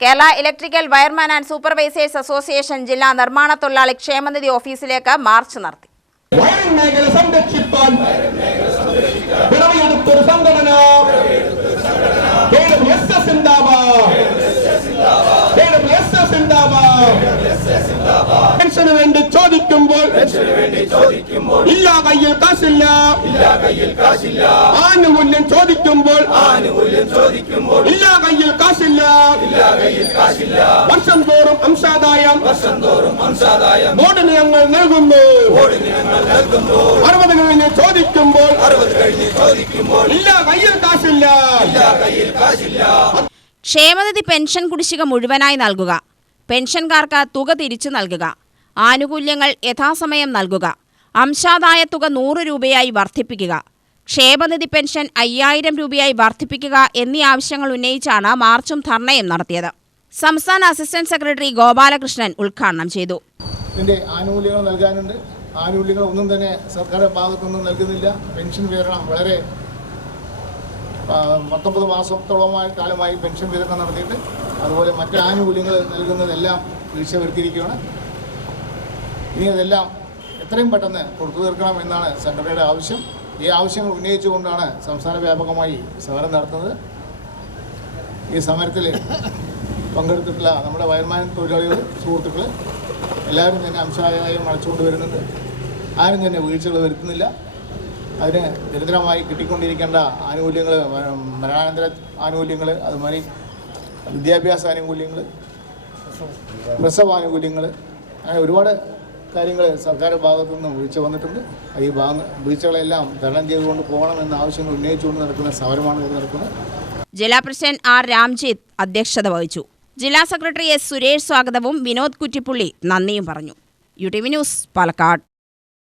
Kerala electrical wireman and supervisors association ജില്ലാ നിർമ്മാണ തൊഴിലാളി ക്ഷേമനിധി ഓഫീസിലേക്ക് മാർച്ച് നടത്തി. സംഘടന. വേണ്ടി ചോദിക്കുമ്പോൾ ഇല്ല കയ്യിൽ കാശില്ല. ആനുകൂല്യം ചോദിക്കുമ്പോൾ ഇല്ല കയ്യിൽ കാശില്ല. വർഷം തോറും അംശാദായം. ബോർഡിന് ഞങ്ങൾ നൽകുന്നു. അറുപത് കഴിഞ്ഞ് ചോദിക്കുമ്പോൾ ഇല്ല കയ്യിൽ കാശില്ല. ക്ഷേമനിധി പെൻഷൻ കുടിശ്ശിക മുഴുവനായി നൽകുക. പെൻഷൻകാർക്ക് തുക തിരിച്ചു നൽകുക. ആനുകൂല്യങ്ങൾ യഥാസമയം നൽകുക. അംശാദായ തുക നൂറ് രൂപയായി വർദ്ധിപ്പിക്കുക. ക്ഷേമനിധി പെൻഷൻ അയ്യായിരം രൂപയായി വർദ്ധിപ്പിക്കുക എന്നീ ആവശ്യങ്ങൾ ഉന്നയിച്ചാണ് മാർച്ചും ധർണയും നടത്തിയത്. സംസ്ഥാന അസിസ്റ്റന്റ് സെക്രട്ടറി ഗോപാലകൃഷ്ണൻ ഉദ്ഘാടനം ചെയ്തു. ഇതിന്റെ ആനുകൂല്യങ്ങൾ നൽകാനുണ്ട്. ആനുകൂല്യങ്ങൾ ഒന്നും തന്നെ സർക്കാർ ഭാഗത്തുനിന്നും നൽകുന്നില്ല. പെൻഷൻ വിതരണം വളരെ പത്തൊമ്പത് മാസത്തോളമായ കാലമായി പെൻഷൻ വിതരണം നടത്തിയിട്ട് അതുപോലെ മറ്റ് ആനുകൂല്യങ്ങൾ നൽകുന്നതെല്ലാം വീഴ്ച വരുത്തിയിരിക്കുകയാണ് ഇനി ഇതെല്ലാം എത്രയും പെട്ടെന്ന് കൊടുത്തു തീർക്കണം എന്നാണ് സംഘടനയുടെ ആവശ്യം. ഈ ആവശ്യങ്ങൾ ഉന്നയിച്ചുകൊണ്ടാണ് സംസ്ഥാന വ്യാപകമായി സമരം നടത്തുന്നത്. ഈ സമരത്തിൽ പങ്കെടുത്തിട്ടുള്ള നമ്മുടെ വയർമാൻ തൊഴിലാളികൾ സുഹൃത്തുക്കൾ എല്ലാവരും തന്നെ അംശായം അടച്ചുകൊണ്ട് വരുന്നുണ്ട്. ആരും തന്നെ വീഴ്ചകൾ വരുത്തുന്നില്ല. അതിന് നിരന്തരമായി കിട്ടിക്കൊണ്ടിരിക്കേണ്ട ആനുകൂല്യങ്ങൾ മരണാനന്തര ആനുകൂല്യങ്ങൾ അതുമാതിരി വിദ്യാഭ്യാസ ആനുകൂല്യങ്ങൾ പ്രസവ ആനുകൂല്യങ്ങൾ അങ്ങനെ ഒരുപാട് കാര്യങ്ങൾ സർക്കാർ ഭാഗത്തു നിന്ന് വീഴ്ച വന്നിട്ടുണ്ട്. ഈ ഭാഗ വീഴ്ചകളെല്ലാം തരണം ചെയ്തുകൊണ്ട് പോകണമെന്ന ആവശ്യങ്ങൾ ഉന്നയിച്ചുകൊണ്ട് നടക്കുന്ന സമരമാണ് നടക്കുന്നത്. ജില്ലാ പ്രസിഡന്റ് ആർ രാംജിത്ത് അധ്യക്ഷത വഹിച്ചു. ജില്ലാ സെക്രട്ടറി എസ് സുരേഷ് സ്വാഗതവും വിനോദ് കുറ്റിപ്പുള്ളി നന്ദിയും പറഞ്ഞു. U T V news Palakkad.